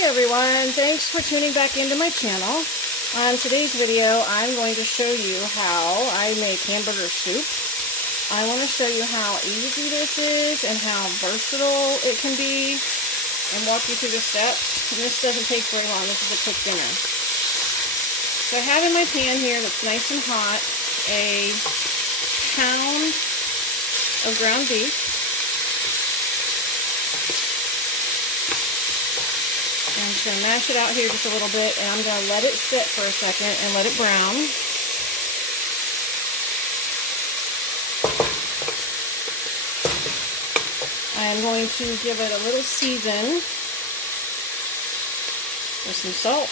Hi everyone, thanks for tuning back into my channel. On today's video, I'm going to show you how I make hamburger soup. I want to show you how easy this is and how versatile it can be and walk you through the steps. And this doesn't take very long, this is a quick dinner. So I have in my pan here that's nice and hot a pound of ground beef. I'm just going to mash it out here just a little bit, and I'm going to let it sit for a second and let it brown. I'm going to give it a little season with some salt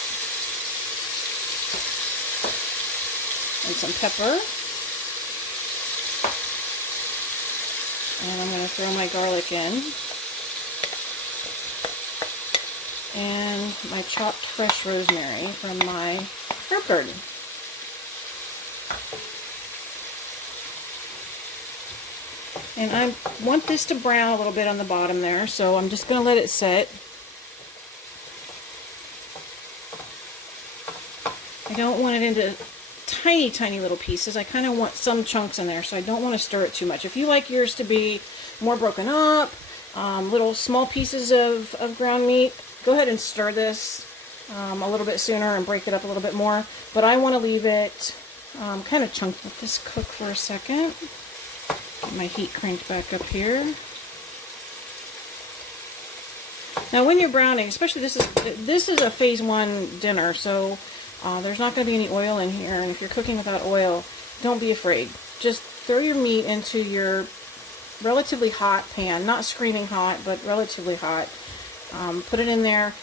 and some pepper. And I'm going to throw my garlic in. And my chopped fresh rosemary from my herb garden. And I want this to brown a little bit on the bottom there, so I'm just going to let it sit. I don't want it into tiny little pieces. I kind of want some chunks in there, so I don't want to stir it too much. If you like yours to be more broken up, little small pieces of ground meat, go ahead and stir this a little bit sooner and break it up a little bit more. But I want to leave it kind of chunky. Let this cook for a second. Get my heat cranked back up here. Now when you're browning, especially this is a phase 1 dinner, so there's not going to be any oil in here. And if you're cooking without oil, don't be afraid. Just throw your meat into your relatively hot pan, not screaming hot, but relatively hot. Put it in there,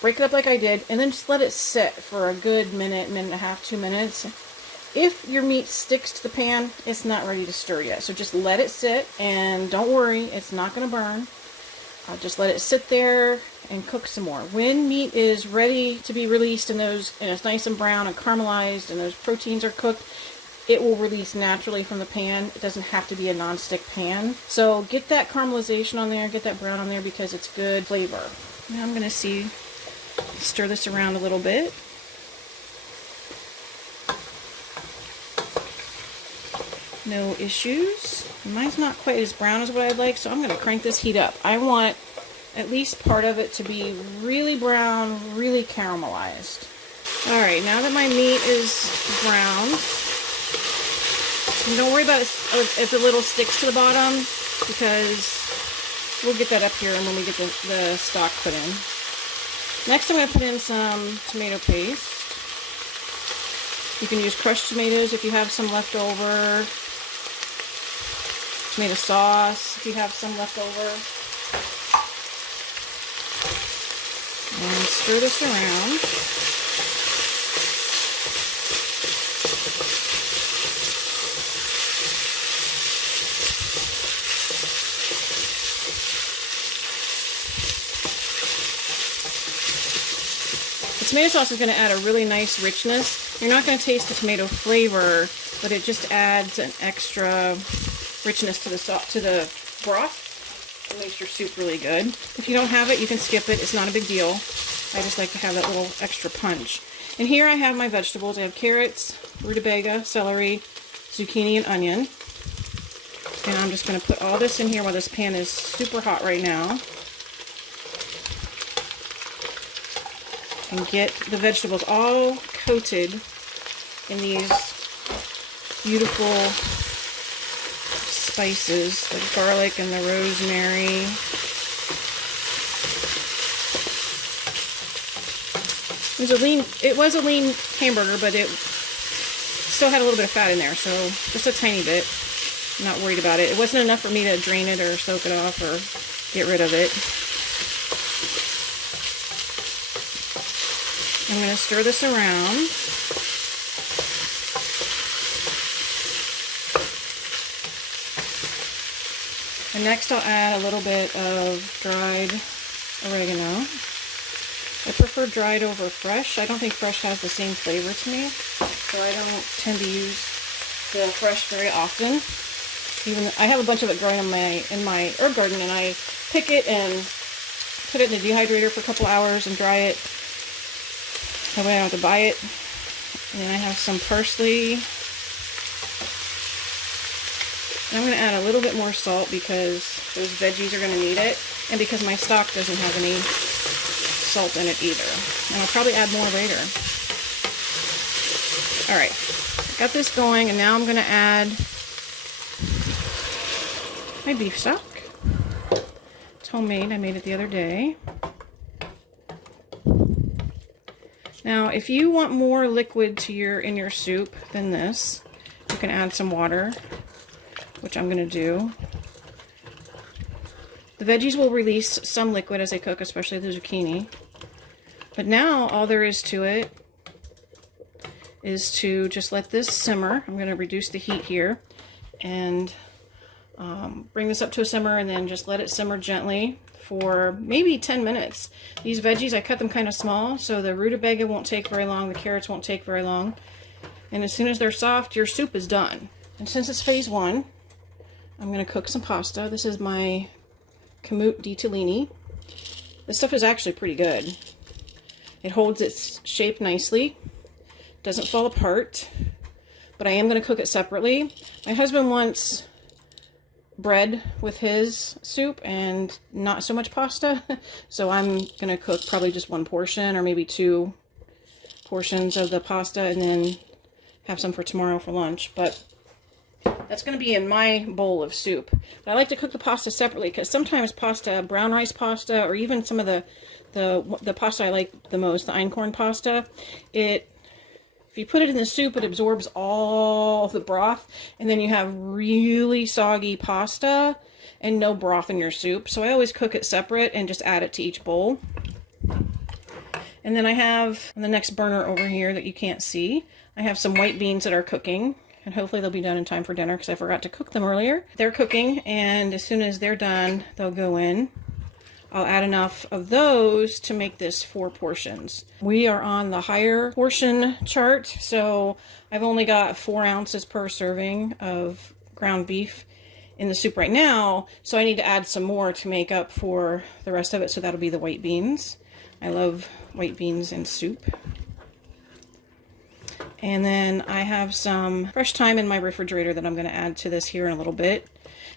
break it up like I did, and then just let it sit for a good minute and a half, 2 minutes. If your meat sticks to the pan, it's not ready to stir yet. So just let it sit, and don't worry, it's not going to burn. Just let it sit there and cook some more. When meat is ready to be released and it's nice and brown and caramelized and those proteins are cooked, it will release naturally from the pan. It doesn't have to be a non-stick pan. So get that caramelization on there, get that brown on there because it's good flavor. Now I'm going to stir this around a little bit. No issues. Mine's not quite as brown as what I'd like, so I'm going to crank this heat up. I want at least part of it to be really brown, really caramelized. Alright, now that my meat is browned, and don't worry about if the little sticks to the bottom, because we'll get that up here and when we get the stock put in. Next I'm going to put in some tomato paste. You can use crushed tomatoes if you have some left over. Tomato sauce if you have some left over. And stir this around. The tomato sauce is going to add a really nice richness. You're not going to taste the tomato flavor, but it just adds an extra richness to the broth. It makes your soup really good. If you don't have it, you can skip it. It's not a big deal. I just like to have that little extra punch. And here I have my vegetables. I have carrots, rutabaga, celery, zucchini, and onion. And I'm just going to put all this in here while this pan is super hot right now. And get the vegetables all coated in these beautiful spices, the garlic and the rosemary. It was a lean hamburger, but it still had a little bit of fat in there, so just a tiny bit. I'm not worried about it. It wasn't enough for me to drain it or soak it off or get rid of it. I'm going to stir this around. And next I'll add a little bit of dried oregano. I prefer dried over fresh. I don't think fresh has the same flavor to me, so I don't tend to use the fresh very often. I have a bunch of it growing in my herb garden, and I pick it and put it in the dehydrator for a couple hours and dry it. That way I don't have to buy it. And then I have some parsley. And I'm going to add a little bit more salt because those veggies are going to need it. And because my stock doesn't have any salt in it either. And I'll probably add more later. Alright, got this going, and now I'm going to add my beef stock. It's homemade. I made it the other day. Now, if you want more liquid to in your soup than this, you can add some water, which I'm going to do. The veggies will release some liquid as they cook, especially the zucchini. But now, all there is to it is to just let this simmer. I'm going to reduce the heat here and bring this up to a simmer, and then just let it simmer gently for maybe 10 minutes. These veggies, I cut them kind of small, so the rutabaga won't take very long, the carrots won't take very long. And as soon as they're soft, your soup is done. And since it's phase one, I'm going to cook some pasta. This is my Kamut di Tellini. This stuff is actually pretty good. It holds its shape nicely. Doesn't fall apart, but I am going to cook it separately. My husband wants bread with his soup and not so much pasta, so I'm going to cook probably just one portion or maybe 2 portions of the pasta and then have some for tomorrow for lunch. But that's going to be in my bowl of soup. But I like to cook the pasta separately because sometimes pasta, brown rice pasta, or even some of the pasta I like the most, the einkorn pasta, if you put it in the soup, it absorbs all the broth, and then you have really soggy pasta and no broth in your soup. So I always cook it separate and just add it to each bowl. And then I have on the next burner over here that you can't see, I have some white beans that are cooking, and hopefully they'll be done in time for dinner because I forgot to cook them earlier. They're cooking, and as soon as they're done, they'll go in. I'll add enough of those to make this 4 portions. We are on the higher portion chart, so I've only got 4 ounces per serving of ground beef in the soup right now, so I need to add some more to make up for the rest of it, so that'll be the white beans. I love white beans in soup. And then I have some fresh thyme in my refrigerator that I'm going to add to this here in a little bit.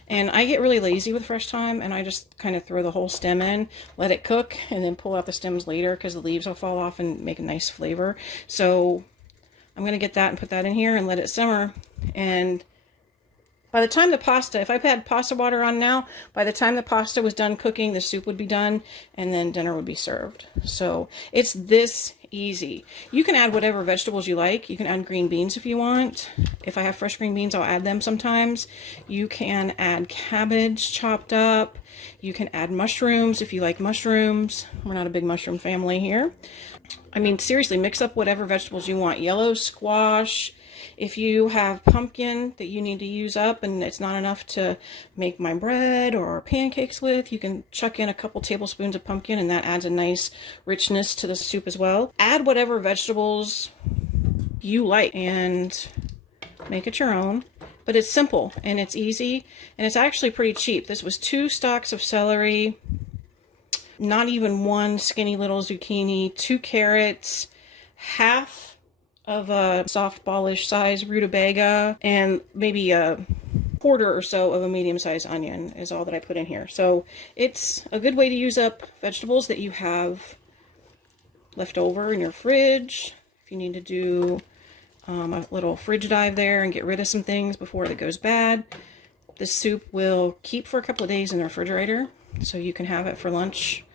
And I get really lazy with fresh thyme, and I just kind of throw the whole stem in, let it cook, and then pull out the stems later because the leaves will fall off and make a nice flavor. So I'm going to get that and put that in here and let it simmer. And by the time the pasta, if I've had pasta water on now, by the time the pasta was done cooking, the soup would be done, and then dinner would be served. So it's this easy. You can add whatever vegetables you like. You can add green beans if you want. If I have fresh green beans, I'll add them sometimes. You can add cabbage chopped up. You can add mushrooms if you like mushrooms. We're not a big mushroom family here. I mean, seriously, mix up whatever vegetables you want. Yellow squash. If you have pumpkin that you need to use up and it's not enough to make my bread or pancakes with, you can chuck in a couple tablespoons of pumpkin, and that adds a nice richness to the soup as well. Add whatever vegetables you like and make it your own. But it's simple and it's easy, and it's actually pretty cheap. This was 2 stalks of celery, not even 1 skinny little zucchini, 2 carrots, half of a softballish size rutabaga, and maybe a quarter or so of a medium-sized onion is all that I put in here. So it's a good way to use up vegetables that you have left over in your fridge. If you need to do a little fridge dive there and get rid of some things before it goes bad, this soup will keep for a couple of days in the refrigerator, so you can have it for lunch.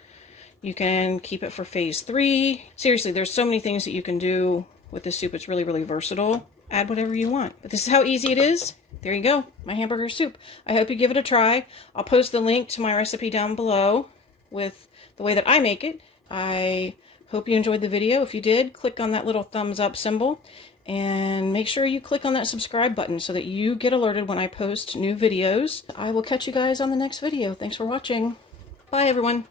You can keep it for phase 3. Seriously, there's so many things that you can do with this soup. It's really, really versatile. Add whatever you want. But this is how easy it is. There you go, my hamburger soup. I hope you give it a try. I'll post the link to my recipe down below with the way that I make it. I hope you enjoyed the video. If you did, click on that little thumbs up symbol, and make sure you click on that subscribe button so that you get alerted when I post new videos. I will catch you guys on the next video. Thanks for watching. Bye, everyone.